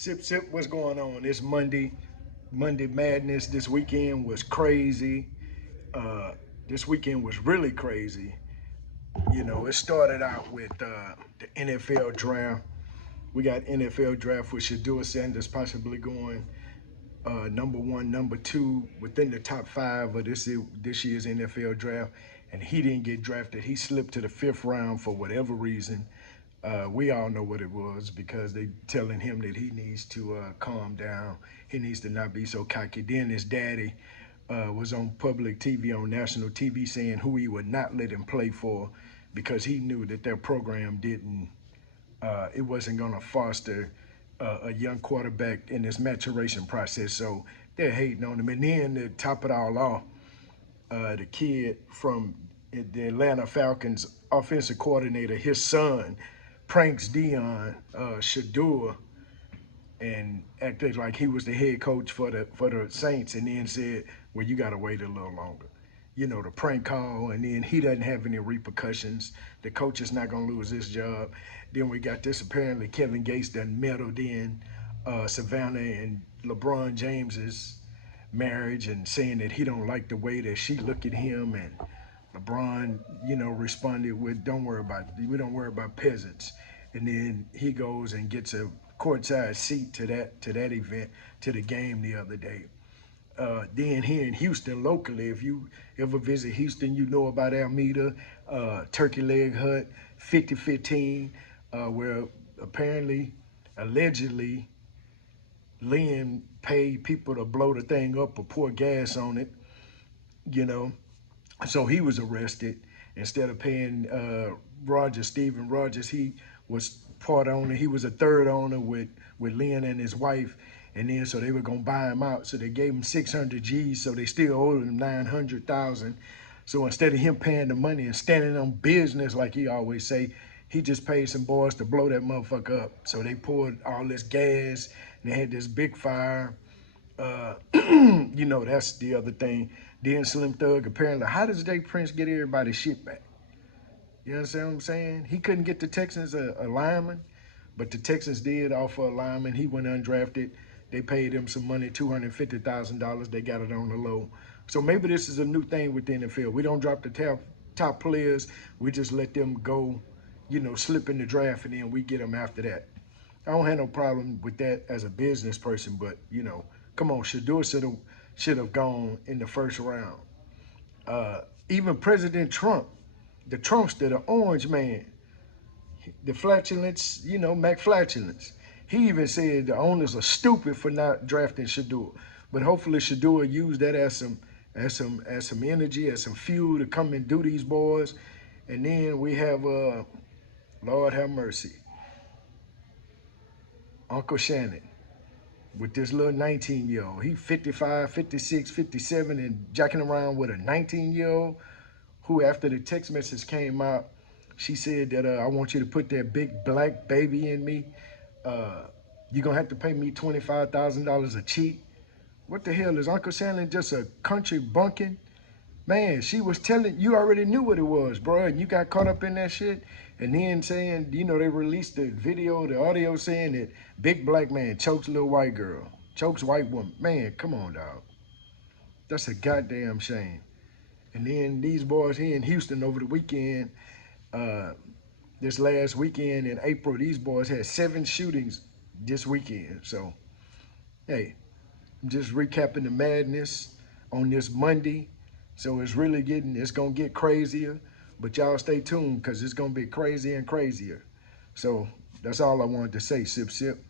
Sip, sip, what's going on? It's Monday. Monday Madness this weekend was crazy. Uh, this weekend was really crazy. You know, it started out with the NFL draft. We got NFL draft with Shedeur Sanders possibly going number one, number two within the top five of this year's NFL draft, and he didn't get drafted. He slipped to the fifth round for whatever reason. We all know what it was because they telling him that he needs to calm down. He needs to not be so cocky. Then his daddy was on public TV, on national TV, saying who he would not let him play for because he knew that their program didn't it wasn't going to foster a young quarterback in this maturation process. So they're hating on him. And then to top it all off, the kid from the Atlanta Falcons offensive coordinator, his son, pranks Dion Shedeur and acted like he was the head coach for the Saints, and then said, "Well, you got to wait a little longer." You know, the prank call, and then he doesn't have any repercussions. The coach is not going to lose his job. Then we got this apparently Kevin Gates done meddled in Savannah and LeBron James's marriage and saying that he don't like the way that she look at him, and LeBron, you know, responded with, we don't worry about peasants." And then he goes and gets a courtside seat to that event, to the game the other day. Then here in Houston, locally, if you ever visit Houston, you know about Almeida, Turkey Leg Hut, 5015, where apparently, allegedly, Lynn paid people to blow the thing up or pour gas on it, you know. So he was arrested. Instead of paying Stephen Rogers, he was part owner. He was a third owner with Lynn and his wife. And then so they were gonna buy him out. So they gave him 600 G's. So they still owed him 900,000. So instead of him paying the money and standing on business like he always say, he just paid some boys to blow that motherfucker up. So they poured all this gas and they had this big fire. You know, that's the other thing. Then Slim Thug apparently, how does Jay Prince get everybody's shit back? You understand what I'm saying? He couldn't get the Texans a lineman, but the Texans did offer a lineman. He went undrafted. They paid him some money, $250,000. They got it on the low. So maybe this is a new thing with the NFL. We don't drop the top players. We just let them go, you know, slip in the draft, and then we get them after that. I don't have no problem with that as a business person, but you know, come on, Shedeur should have gone in the first round. Even President Trump, the Trumpster, the orange man, the flatulence, you know, Mac flatulence. He even said the owners are stupid for not drafting Shedeur. But hopefully Shedeur used that as some energy, as some fuel to come and do these boys. And then we have Lord have mercy, Uncle Shannon with this little 19-year-old. He 55, 56, 57, and jacking around with a 19-year-old who, after the text message came out, she said that I want you to put that big black baby in me. Uh, you're going to have to pay me $25,000 a cheat. What the hell, is Uncle Shannon just a country bunking? Man, she was telling you, already knew what it was, bro, and you got caught up in that shit. And then saying, you know, they released the video, the audio saying that big black man chokes little white girl, chokes white woman. Man, come on, dog. That's a goddamn shame. And then these boys here in Houston over the weekend, uh, this last weekend in April, these boys had 7 shootings this weekend. So, hey, I'm just recapping the madness on this Monday. So it's gonna get crazier. But y'all stay tuned because it's gonna be crazier and crazier. So that's all I wanted to say, Sip Sip.